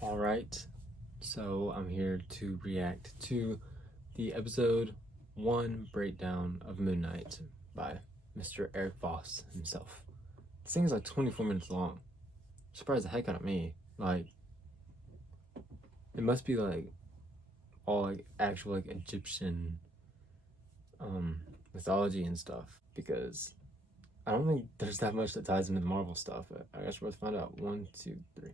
Alright, so I'm here to react to the episode 1 breakdown of Moon Knight by Mr. Erik Voss himself. This thing is like 24 minutes long. Surprised the heck out of me. Like, it must be like all like actual like Egyptian mythology and stuff, because I don't think there's that much that ties into the Marvel stuff. I guess we're about to find out. 1, 2, 3.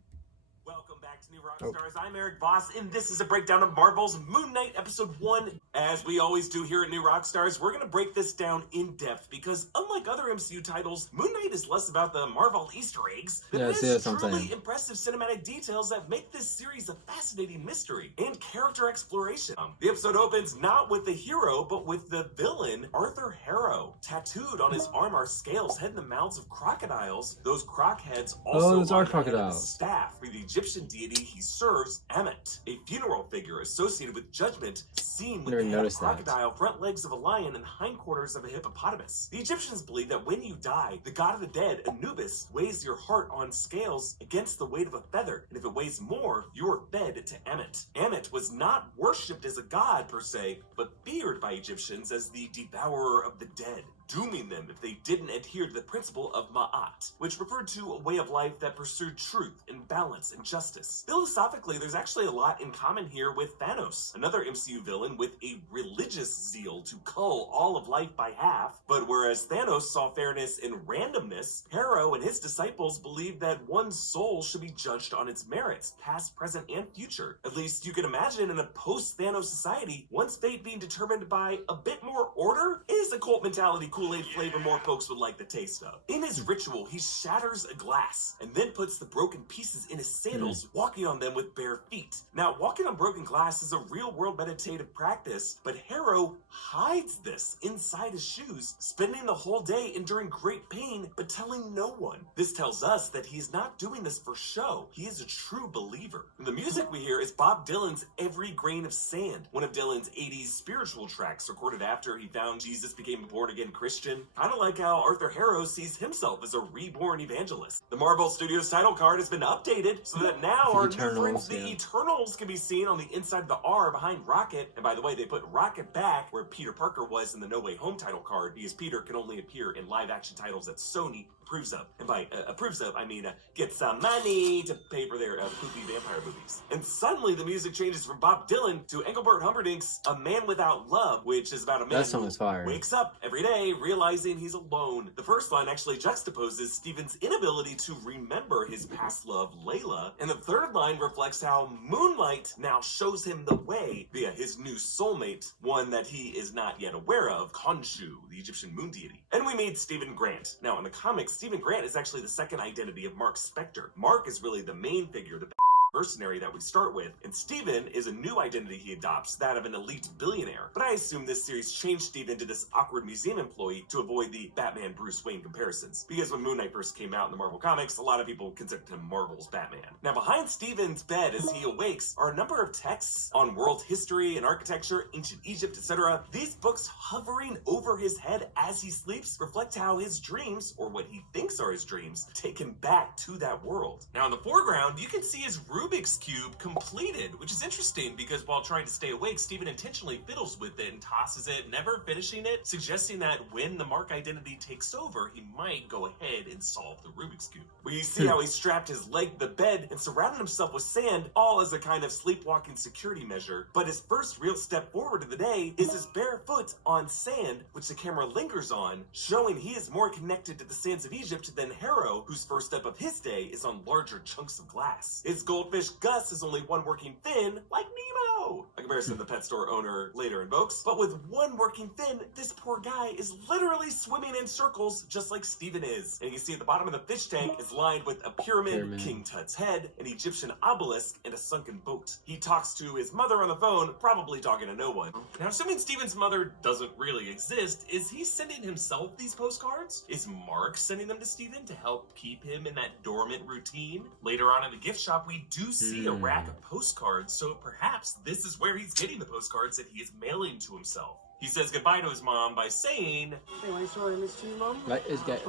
Welcome back to NewRockstars. I'm Erik Voss, and this is a breakdown of Marvel's Moon Knight Episode 1. As we always do here at NewRockstars, we're going to break this down in depth, because unlike other MCU titles, Moon Knight is less about the Marvel Easter eggs, but there's truly impressive cinematic details that make this series a fascinating mystery and character exploration. The episode opens not with the hero, but with the villain, Arthur Harrow. Tattooed on his arm are scales head in the mouths of crocodiles. Those croc heads also are crocodiles. Staff for the Egyptian deity he serves, Ammit, a funeral figure associated with judgment, seen with the head of a crocodile, front legs of a lion, and hindquarters of a hippopotamus. The Egyptians believe that when you die, the god of the dead, Anubis, weighs your heart on scales against the weight of a feather, and if it weighs more, you are fed to Ammit. Ammit was not worshipped as a god per se, but feared by Egyptians as the devourer of the dead, dooming them if they didn't adhere to the principle of Ma'at, which referred to a way of life that pursued truth and balance and justice. Philosophically, there's actually a lot in common here with Thanos, another MCU villain with a religious zeal to cull all of life by half. But whereas Thanos saw fairness in randomness, Harrow and his disciples believed that one's soul should be judged on its merits, past, present, and future. At least you can imagine in a post-Thanos society, one's fate being determined by a bit more order is a cult mentality Kool-Aid flavor more folks would like the taste of. In his ritual, he shatters a glass and then puts the broken pieces in his sandals, walking on them with bare feet. Now, walking on broken glass is a real-world meditative practice, but Harrow hides this inside his shoes, spending the whole day enduring great pain, but telling no one. This tells us that he's not doing this for show. He is a true believer. And the music we hear is Bob Dylan's Every Grain of Sand, one of Dylan's 80s spiritual tracks recorded after he found Jesus, became a born-again Christian, kind of like how Arthur Harrow sees himself as a reborn evangelist. The Marvel Studios title card has been updated so that now our new friends, the Eternals, can be seen on the inside of the R behind Rocket. And by the way, they put Rocket back where Peter Parker was in the No Way Home title card, because Peter can only appear in live-action titles that Sony approves of. And by approves of, I mean get some money to pay for their poopy vampire movies. And suddenly the music changes from Bob Dylan to Engelbert Humperdinck's A Man Without Love, which is about a man who wakes up every day realizing he's alone. The first line actually juxtaposes Stephen's inability to remember his past love, Layla, and the third line reflects how Moonlight now shows him the way via his new soulmate, one that he is not yet aware of, Khonshu, the Egyptian moon deity. And we meet Stephen Grant. Now, in the comics, Stephen Grant is actually the second identity of Mark Spector. Mark is really the main figure, the mercenary that we start with, and Stephen is a new identity he adopts, that of an elite billionaire. But I assume this series changed Stephen to this awkward museum employee to avoid the Batman Bruce Wayne comparisons, because when Moon Knight first came out in the Marvel comics, a lot of people considered him Marvel's Batman. Now, behind Stephen's bed as he awakes are a number of texts on world history and architecture, ancient Egypt, etc. These books hovering over his head as he sleeps reflect how his dreams, or what he thinks are his dreams, take him back to that world. Now, in the foreground, you can see his Rubik's Cube completed, which is interesting because while trying to stay awake, Stephen intentionally fiddles with it and tosses it, never finishing it, suggesting that when the Mark identity takes over, he might go ahead and solve the Rubik's Cube. We see how he strapped his leg to the bed and surrounded himself with sand, all as a kind of sleepwalking security measure. But his first real step forward of the day is his bare foot on sand, which the camera lingers on, showing he is more connected to the sands of Egypt than Harrow, whose first step of his day is on larger chunks of glass. His goldfish Gus has only one working fin, like Nemo, a comparison the pet store owner later invokes. But with one working fin, this poor guy is literally swimming in circles just like Stephen is. And you can see at the bottom of the fish tank is lined with a pyramid, King Tut's head, an Egyptian obelisk, and a sunken boat. He talks to his mother on the phone, probably talking to no one. Now, assuming Stephen's mother doesn't really exist, is he sending himself these postcards? Is Mark sending them to Stephen to help keep him in that dormant routine? Later on in the gift shop, we do see a rack of postcards, so perhaps this is where he's getting the postcards that he is mailing to himself. He says goodbye to his mom by saying, Anyway, sorry I missed you, Mum. Laters, Gators.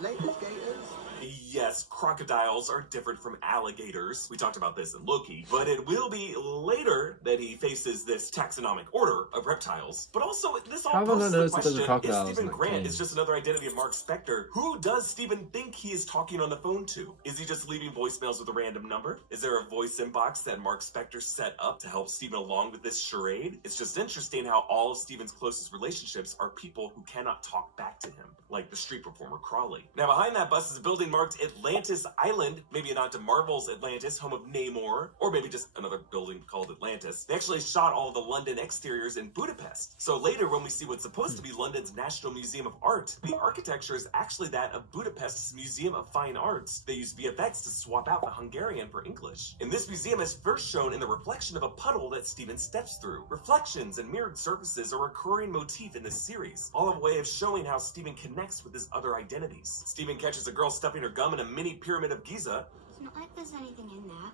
Laters, Gators. Yes, crocodiles are different from alligators. We talked about this in Loki. But it will be later that he faces this taxonomic order of reptiles. But also, this all How have I not poses the noticed that those question, are crocodiles if Stephen in that Grant cane? is just another identity of Mark Spector, who does Stephen think he is talking on the phone to? Is he just leaving voicemails with a random number? Is there a voice inbox that Mark Spector set up to help Stephen along with this charade? It's just interesting how all of Stephen's closest relationships are people who cannot talk back to him, like the street performer Crawley. Now, behind that bus is a building marked Atlantis Island, maybe a nod to Marvel's Atlantis, home of Namor, or maybe just another building called Atlantis. They actually shot all of the London exteriors in Budapest. So later, when we see what's supposed to be London's National Museum of Art, the architecture is actually that of Budapest's Museum of Fine Arts. They used VFX to swap out the Hungarian for English. And this museum is first shown in the reflection of a puddle that Stephen steps through. Reflections and mirrored surfaces are a recurring motif in this series, all a way of showing how Stephen connects with his other identities. Stephen catches a girl stuffing her gum in a mini pyramid of Giza. It's not like there's anything in there.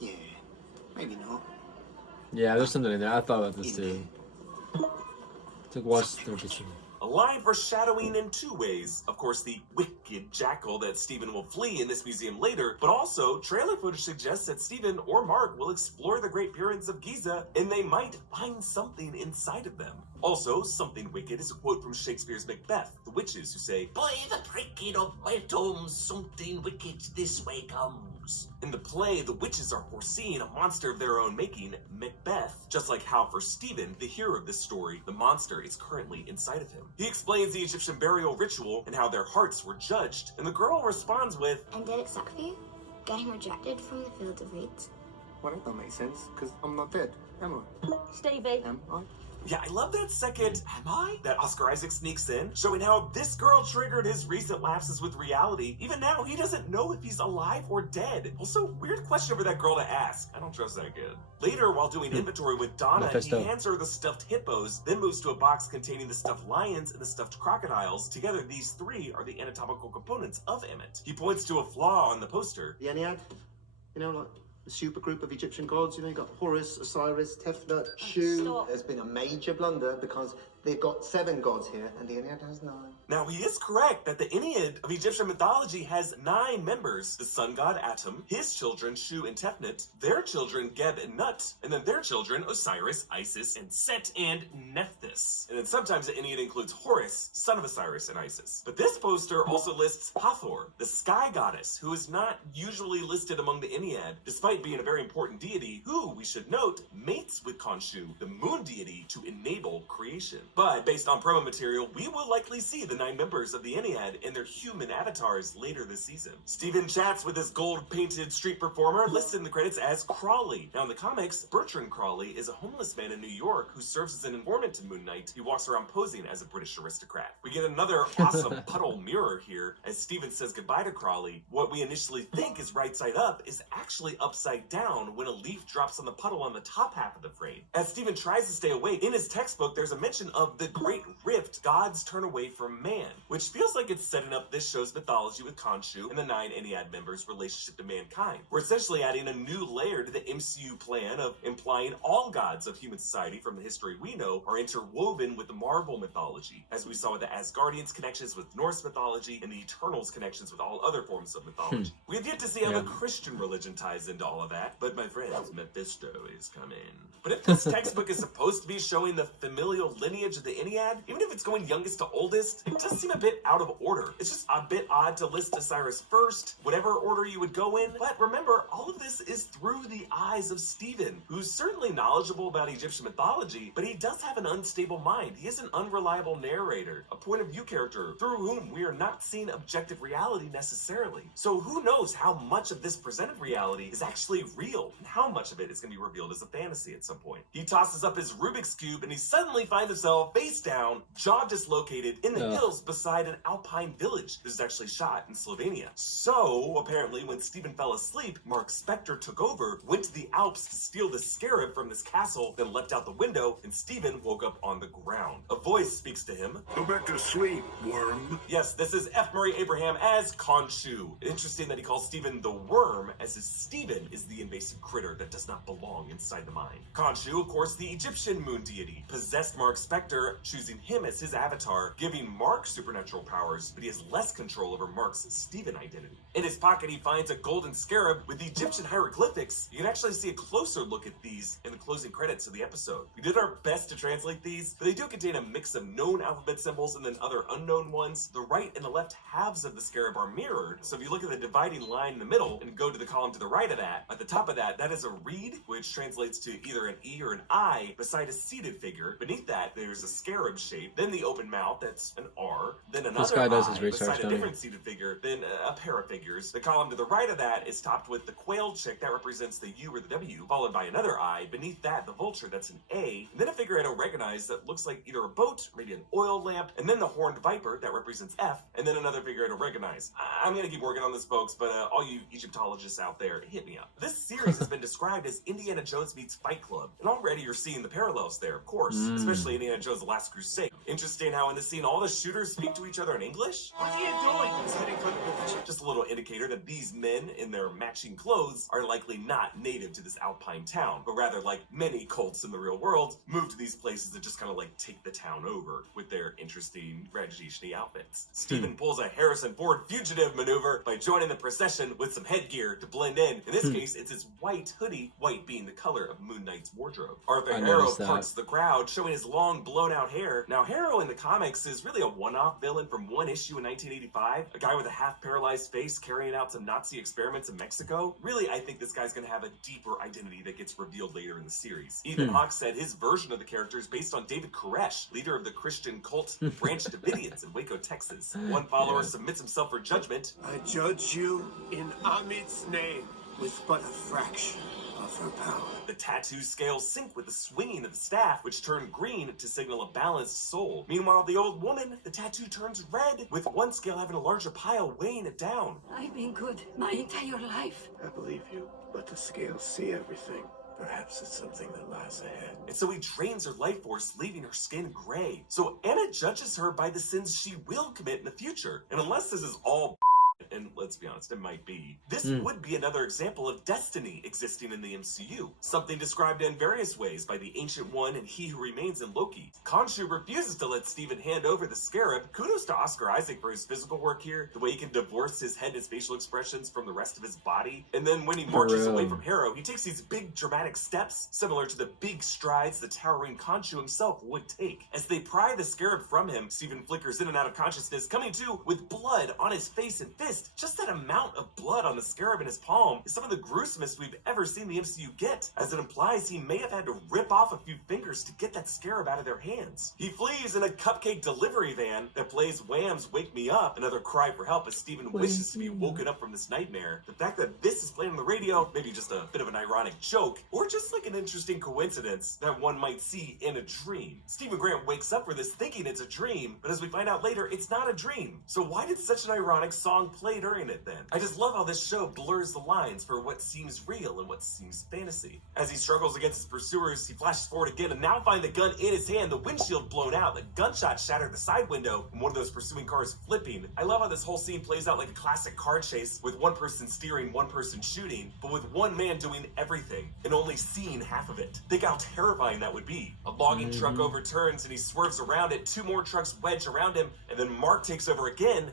Yeah, maybe not. Yeah, there's something in there. I thought about this too. Took watch there be some. A line foreshadowing in two ways. Of course, the wicked jackal that Stephen will flee in this museum later, but also trailer footage suggests that Stephen or Mark will explore the Great Pyramids of Giza, and they might find something inside of them. Also, something wicked is a quote from Shakespeare's Macbeth, the witches who say, "By the pricking of my tomes, something wicked this way comes." In the play, the witches are foreseeing a monster of their own making, Macbeth, just like how for Stephen, the hero of this story, the monster is currently inside of him. He explains the Egyptian burial ritual and how their hearts were judged, and the girl responds with, And did it suck for you? Getting rejected from the field of reeds? Well, that don't make sense, because I'm not dead, am I? Stevie. Am I? Yeah, I love that second, am I? That Oscar Isaac sneaks in, showing how this girl triggered his recent lapses with reality. Even now, he doesn't know if he's alive or dead. Also, weird question for that girl to ask. I don't trust that kid. Later, while doing inventory with Donna, Mephisto. he hands her the stuffed hippos, then moves to a box containing the stuffed lions and the stuffed crocodiles. Together, these three are the anatomical components of Emmett. He points to a flaw on the poster. The Ennead? You know, like the super group of Egyptian gods, you know, you got Horus, Osiris, Tefnut, Shu. Stop. There's been a major blunder because they've got 7 gods here and the Ennead has 9. Now, he is correct that the Ennead of Egyptian mythology has 9 members. The sun god Atum, his children Shu and Tefnut, their children Geb and Nut, and then their children Osiris, Isis, and Set and Nephthys. And then sometimes the Ennead includes Horus, son of Osiris and Isis. But this poster also lists Hathor, the sky goddess, who is not usually listed among the Ennead, despite being a very important deity who, we should note, mates with Khonshu, the moon deity, to enable creation. But based on promo material, we will likely see the 9 members of the Ennead and their human avatars later this season. Stephen chats with this gold-painted street performer, listed in the credits as Crawley. Now in the comics, Bertrand Crawley is a homeless man in New York who serves as an informant to Moon Knight. He walks around posing as a British aristocrat. We get another awesome puddle mirror here as Stephen says goodbye to Crawley. What we initially think is right side up is actually upside down when a leaf drops on the puddle on the top half of the frame. As Stephen tries to stay awake, in his textbook there's a mention of the Great Rift, gods turn away from man, which feels like it's setting up this show's mythology with Khonshu and the 9 Ennead members' relationship to mankind. We're essentially adding a new layer to the MCU plan of implying all gods of human society from the history we know are interwoven with the Marvel mythology, as we saw with the Asgardians' connections with Norse mythology and the Eternals' connections with all other forms of mythology. We have yet to see how the Christian religion ties into all of that, but my friends, Mephisto is coming. But if this textbook is supposed to be showing the familial lineage of the Ennead, even if it's going youngest to oldest, it does seem a bit out of order. It's just a bit odd to list Osiris first, whatever order you would go in. But remember, all of this is through the eyes of Stephen, who's certainly knowledgeable about Egyptian mythology, but he does have an unstable mind. He is an unreliable narrator, a point of view character through whom we are not seeing objective reality necessarily. So who knows how much of this presented reality is actually real, and how much of it is going to be revealed as a fantasy at some point. He tosses up his Rubik's Cube, and he suddenly finds himself face down, jaw dislocated in the hills beside an alpine village. This is actually shot in Slovenia. So, apparently, when Stephen fell asleep, Mark Spector took over, went to the Alps to steal the scarab from this castle, then leapt out the window, and Stephen woke up on the ground. A voice speaks to him. Go back to sleep, worm. Yes, this is F. Murray Abraham as Khonshu. Interesting that he calls Stephen the worm, as his Stephen is the invasive critter that does not belong inside the mind. Khonshu, of course, the Egyptian moon deity, possessed Mark Spector character, choosing him as his avatar, giving Mark supernatural powers, but he has less control over Mark's Steven identity. In his pocket, he finds a golden scarab with Egyptian hieroglyphics. You can actually see a closer look at these in the closing credits of the episode. We did our best to translate these, but they do contain a mix of known alphabet symbols and then other unknown ones. The right and the left halves of the scarab are mirrored, so if you look at the dividing line in the middle and go to the column to the right of that, at the top of that, that is a reed, which translates to either an E or an I beside a seated figure. Beneath that, there's a scarab shape, then the open mouth, that's an R, then another This guy does his I research, beside a don't he? different seated figure, then a pair of figures. The column to the right of that is topped with the quail chick, that represents the U or the W, followed by another I. Beneath that, the vulture, that's an A, and then a figure I don't recognize that looks like either a boat, or maybe an oil lamp, and then the horned viper, that represents F, and then another figure I don't recognize. I'm gonna keep working on this, folks, but all you Egyptologists out there, hit me up. This series has been described as Indiana Jones meets Fight Club, and already you're seeing the parallels there, of course, especially Indiana Jones' The Last Crusade. Interesting how in this scene all the shooters speak to each other in English. What are you doing? He's heading for the village. Just a little indicator that these men in their matching clothes are likely not native to this alpine town, but rather, like many cults in the real world, move to these places and just kind of like take the town over with their interesting Rajneeshny outfits. Steven pulls a Harrison Ford fugitive maneuver by joining the procession with some headgear to blend in. In this case, it's his white hoodie, white being the color of Moon Knight's wardrobe. Arthur I Harrow noticed that. parts the crowd, showing his long, blown-out hair. Now, Harrow in the comics is really a one-off villain from one issue in 1985, a guy with a half-paralyzed face carrying out some Nazi experiments in Mexico. Really, I think this guy's gonna have a deeper identity that gets revealed later in the series. Ethan Hawke said his version of the character is based on David Koresh, leader of the Christian cult Branch Davidians in Waco, Texas. One follower submits himself for judgment. I judge you in Amit's name with but a fraction of her power. The tattoo scales sync with the swinging of the staff, which turn green to signal a balanced soul. Meanwhile, the old woman, the tattoo turns red, with one scale having a larger pile weighing it down. I've been good my entire life. I believe you. Let the scales see everything. Perhaps it's something that lies ahead. And so he drains her life force, leaving her skin gray. So Anna judges her by the sins she will commit in the future. And unless this is all and let's be honest, it might be, this would be another example of destiny existing in the MCU. Something described in various ways by the Ancient One and He Who Remains in Loki. Khonshu refuses to let Steven hand over the scarab. Kudos to Oscar Isaac for his physical work here, the way he can divorce his head and his facial expressions from the rest of his body. And then when he marches away from Harrow, he takes these big dramatic steps, similar to the big strides the towering Khonshu himself would take. As they pry the scarab from him, Steven flickers in and out of consciousness, coming to with blood on his face and fist. Just that amount of blood on the scarab in his palm is some of the gruesomest we've ever seen the MCU get, as it implies he may have had to rip off a few fingers to get that scarab out of their hands. He flees in a cupcake delivery van that plays Wham's Wake Me Up, another cry for help as Steven wishes to be woken up from this nightmare. The fact that this is playing on the radio, maybe just a bit of an ironic joke, or just like an interesting coincidence that one might see in a dream. Stephen Grant wakes up for this thinking it's a dream, but as we find out later, it's not a dream. So why did such an ironic song play during it then? I just love how this show blurs the lines for what seems real and what seems fantasy. As he struggles against his pursuers, he flashes forward again and now finds the gun in his hand, the windshield blown out, the gunshot shattered the side window, and one of those pursuing cars flipping. I love how this whole scene plays out like a classic car chase, with one person steering, one person shooting, but with one man doing everything and only seeing half of it. Think how terrifying that would be. A logging truck overturns and he swerves around it, two more trucks wedge around him, and then Mark takes over again.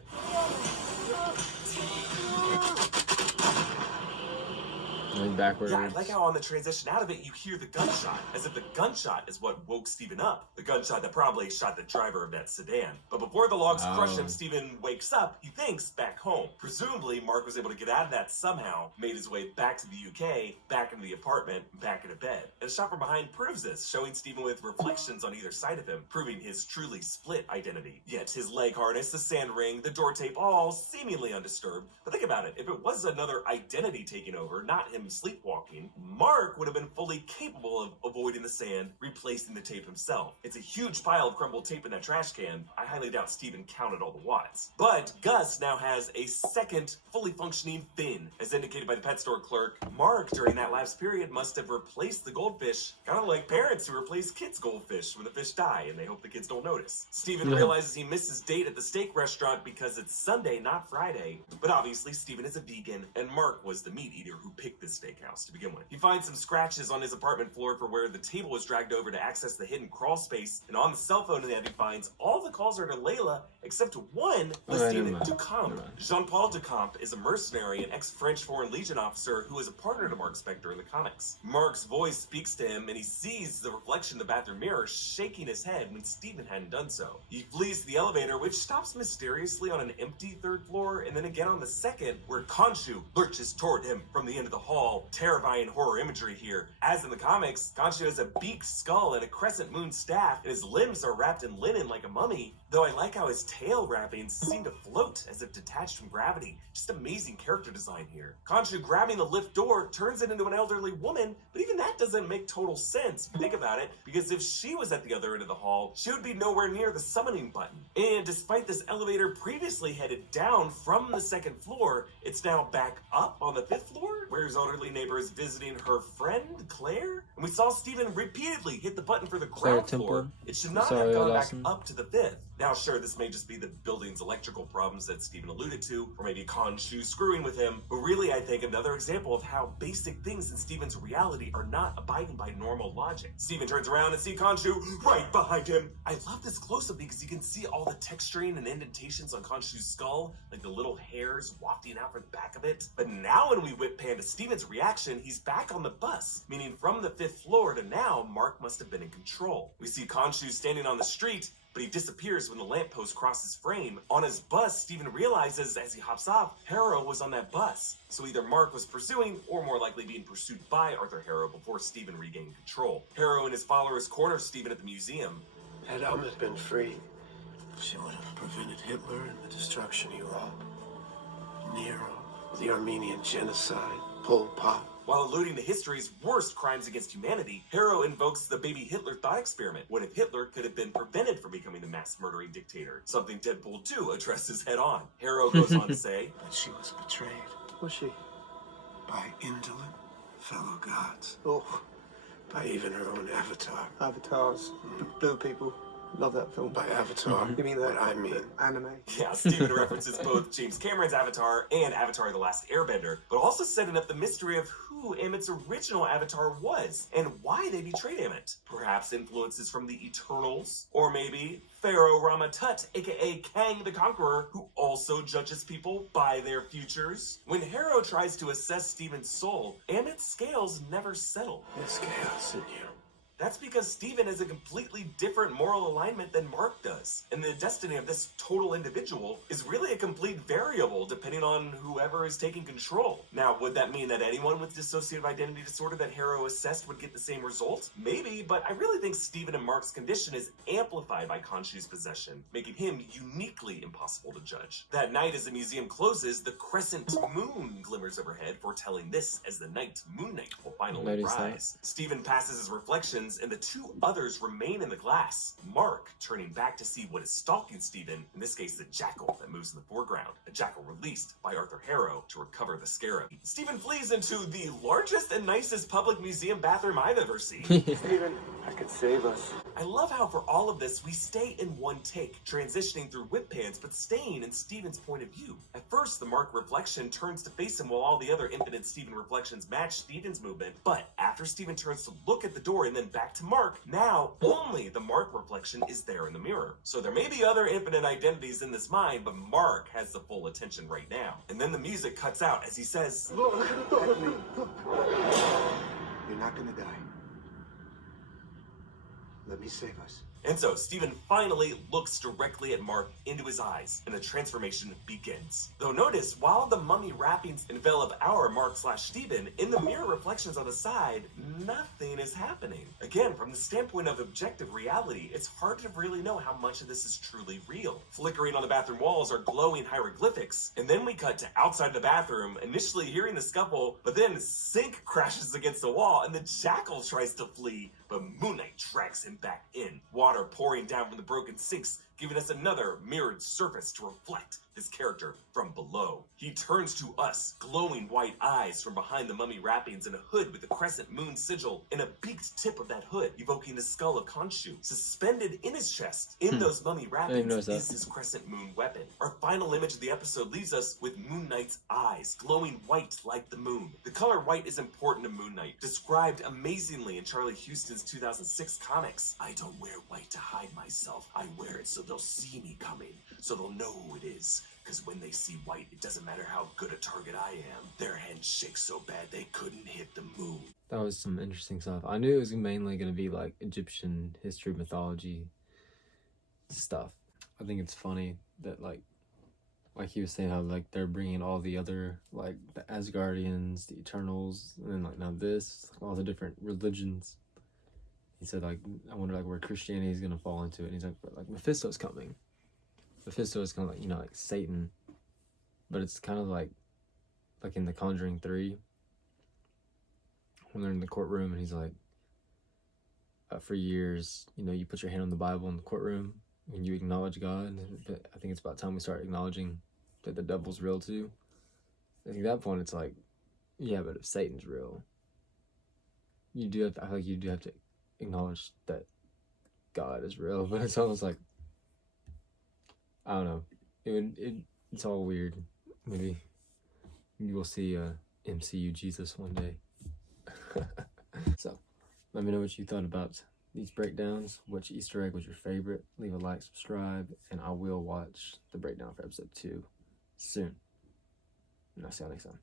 Going backwards. Yeah, I like how on the transition out of it, you hear the gunshot, as if the gunshot is what woke Steven up. The gunshot that probably shot the driver of that sedan. But before the logs crush him, Steven wakes up, he thinks, back home. Presumably, Mark was able to get out of that somehow, made his way back to the UK, back into the apartment, back into bed. And a shot from behind proves this, showing Steven with reflections on either side of him, proving his truly split identity. Yet his leg harness, the sand ring, the door tape, all seemingly undisturbed. But think about it, if it was another identity taking over, not him sleepwalking, Mark would have been fully capable of avoiding the sand, replacing the tape himself. It's a huge pile of crumbled tape in that trash can. I highly doubt Steven counted all the wads. But Gus now has a second fully functioning fin. As indicated by the pet store clerk, Mark during that lapse period must have replaced the goldfish, kind of like parents who replace kids' goldfish when the fish die and they hope the kids don't notice. Steven realizes he missed his date at the steak restaurant because it's Sunday, not Friday. But obviously Steven is a vegan and Mark was the meat eater who picked this steakhouse to begin with. He finds some scratches on his apartment floor for where the table was dragged over to access the hidden crawl space, and on the cell phone that he finds, all the calls are to Layla except one listing Ducamp. Jean-Paul Ducamp is a mercenary and ex-French Foreign Legion officer who is a partner to Mark Spector in the comics. Mark's voice speaks to him, and he sees the reflection in the bathroom mirror shaking his head when Steven hadn't done so. He flees to the elevator, which stops mysteriously on an empty third floor, and then again on the second, where Khonshu lurches toward him from the end of the hall. Terrifying horror imagery here. As in the comics, Khonshu has a beaked skull and a crescent moon staff, and his limbs are wrapped in linen like a mummy, though I like how his tail wrappings seem to float as if detached from gravity. Just amazing character design here. Khonshu grabbing the lift door turns it into an elderly woman, but even that doesn't make total sense if you think about it, because if she was at the other end of the hall, she would be nowhere near the summoning button. And despite this elevator previously headed down from the second floor, it's now back up on the fifth floor, where his elderly neighbor is visiting her friend, Claire. And we saw Steven repeatedly hit the button for the ground floor. It should not have gone back up to the fifth. Now, sure, this may just be the building's electrical problems that Steven alluded to, or maybe Khonshu screwing with him, but really I think another example of how basic things in Steven's reality are not abiding by normal logic. Steven turns around and sees Khonshu right behind him. I love this close-up because you can see all the texturing and indentations on Khonshu's skull, like the little hairs wafting out from the back of it. But now when we whip pan to Steven's reaction, he's back on the bus, meaning from the fifth floor to now, Mark must have been in control. We see Khonshu standing on the street, but he disappears when the lamppost crosses frame. On his bus, Steven realizes as he hops off, Harrow was on that bus. So either Mark was pursuing, or more likely being pursued by Arthur Harrow before Steven regained control. Harrow and his followers corner Steven at the museum. Had Ahmed been free, she would have prevented Hitler and the destruction he wrought. Nero, the Armenian genocide, Pol Pot. While alluding to history's worst crimes against humanity, Harrow invokes the baby Hitler thought experiment. What if Hitler could have been prevented from becoming the mass-murdering dictator? Something Deadpool 2 addresses head-on. Harrow goes on to say, But she was betrayed. Was she? By indolent fellow gods. Oh, By even her own avatar. Avatars. Blue people. Love that film. By avatar, You mean what I mean. anime? Yeah, Steven references both James Cameron's Avatar and Avatar The Last Airbender, but also setting up the mystery of who Emmett's original Avatar was and why they betrayed Emmett. Perhaps influences from the Eternals, or maybe Pharaoh Rama Tut, aka Kang the Conqueror, who also judges people by their futures. When Harrow tries to assess Steven's soul, Emmett's scales never settle. There's chaos in you. That's because Steven has a completely different moral alignment than Mark does. And the destiny of this total individual is really a complete variable depending on whoever is taking control. Now, would that mean that anyone with dissociative identity disorder that Harrow assessed would get the same result? Maybe, but I really think Steven and Mark's condition is amplified by Khonshu's possession, making him uniquely impossible to judge. That night as the museum closes, the crescent moon glimmers overhead, foretelling this as the night Moon Knight will finally rise. Steven passes his reflections, and the two others remain in the glass. Mark turning back to see what is stalking Steven, in this case the jackal that moves in the foreground, a jackal released by Arthur Harrow to recover the scarab. Steven flees into the largest and nicest public museum bathroom I've ever seen. Steven, I could save us. I love how for all of this we stay in one take, transitioning through whip pans but staying in Steven's point of view. At first the Mark reflection turns to face him while all the other infinite Steven reflections match Steven's movement, but after Steven turns to look at the door and then back to Mark, now only the Mark reflection is there in the mirror. So there may be other infinite identities in this mind, but Mark has the full attention right now. And then the music cuts out as he says, You're not gonna die. Let me save us. And so Steven finally looks directly at Mark into his eyes, and the transformation begins. Though notice, while the mummy wrappings envelop our Mark/Steven, in the mirror reflections on the side, nothing is happening. Again, from the standpoint of objective reality, it's hard to really know how much of this is truly real. Flickering on the bathroom walls are glowing hieroglyphics, and then we cut to outside the bathroom, initially hearing the scuffle, but then Sink crashes against the wall, and the jackal tries to flee, but Moon Knight drags him back in. Water pouring down from the broken sinks giving us another mirrored surface to reflect his character from below. He turns to us, glowing white eyes from behind the mummy wrappings and a hood with a crescent moon sigil and a beaked tip of that hood, evoking the skull of Khonshu. Suspended in his chest, in those mummy wrappings, is his crescent moon weapon. Our final image of the episode leaves us with Moon Knight's eyes, glowing white like the moon. The color white is important to Moon Knight, described amazingly in Charlie Huston's 2006 comics. I don't wear white to hide myself. I wear it so they'll see me coming, so they'll know who it is. Because when they see white, it doesn't matter how good a target I am. Their hands shake so bad they couldn't hit the moon. That was some interesting stuff. I knew it was mainly going to be like Egyptian history, mythology stuff. I think it's funny that like he was saying how like they're bringing all the other like the Asgardians, the Eternals, and then like now this, all the different religions. He said like I wonder like where Christianity is going to fall into it. And he's like Mephisto's coming. Mephisto is kind of like, you know, like Satan, but it's kind of like in The Conjuring 3, when they're in the courtroom and he's like, for years, you know, you put your hand on the Bible in the courtroom and you acknowledge God, but I think it's about time we start acknowledging that the devil's real too. I think at that point it's like, yeah, but if Satan's real, I feel like you do have to acknowledge that God is real, but it's almost like, I don't know. It's all weird. Maybe we'll see MCU Jesus one day. So, let me know what you thought about these breakdowns. Which Easter egg was your favorite? Leave a like, subscribe, and I will watch the breakdown for episode 2 soon. And I'll see y'all next time.